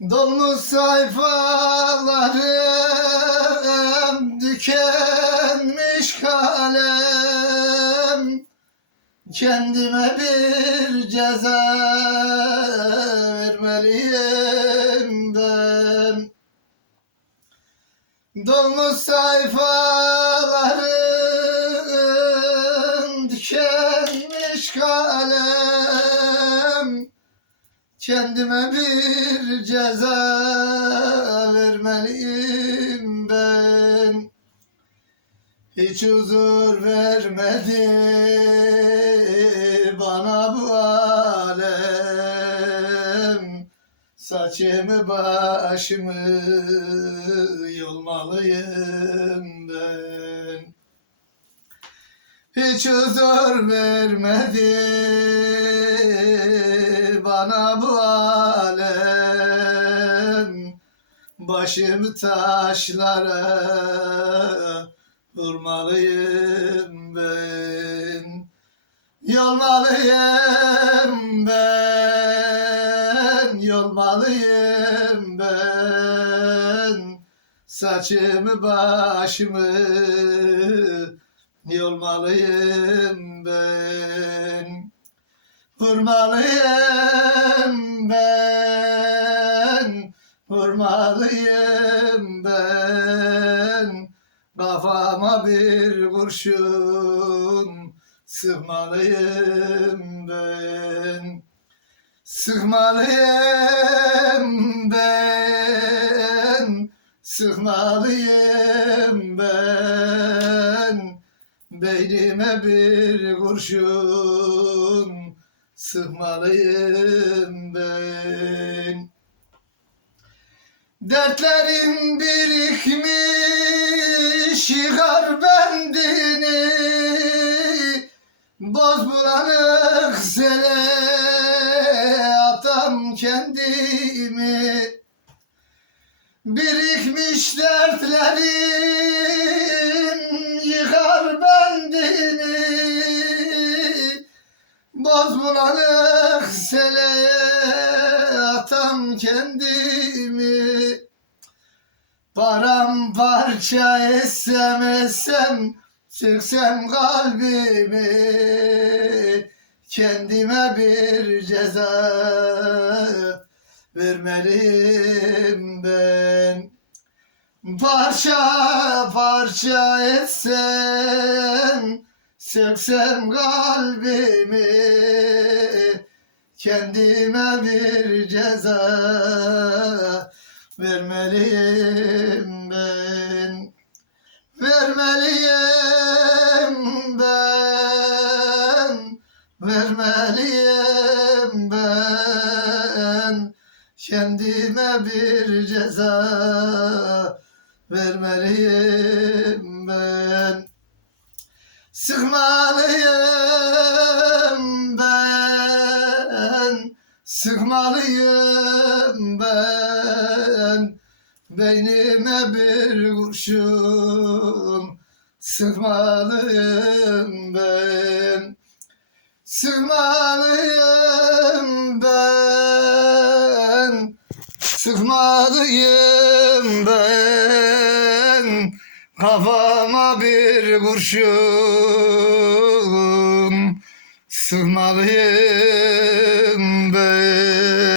Dolmuş sayfalarım Tükenmiş kalem. Kendime bir ceza vermeliyim ben. Dolmuş sayfalarım Tükenmiş kalem Kendime bir ceza vermeliyim ben. Hiç huzur vermedi bana bu alem. Saçımı başımı yolmalıyım ben. Hiç huzur vermedi bana bu alem Başımı taşlara vurmalıyım ben. Yolmalıyım ben, yolmalıyım ben. Saçımı başımı Yolmalıyım ben Vurmalıyım ben Vurmalıyım ben. Kafama bir kurşun Sıkmalıyım ben. Sıkmalıyım ben Sıkmalıyım ben. Beynime bir kurşun sıkmalıyım ben. Dertlerin birikmiş yıkar bendini. Boz bulanık sele atam kendimi. Birikmiş dertlerim bulanık sele atam kendimi. Paramparça etsem etsem Çıksam kalbimi. Kendime bir ceza vermeliyim ben. Parça parça etsem Söksem kalbimi Kendime bir ceza vermeliyim ben. Vermeliyim ben Vermeliyim ben. Kendime bir ceza vermeliyim Sıkmalıyım ben. Sıkmalıyım ben. Beynime bir kurşun. Sıkmalıyım ben. Sıkmalıyım ben. Sıkmalıyım ben Kafama bir kurşun sığmalıyım ben.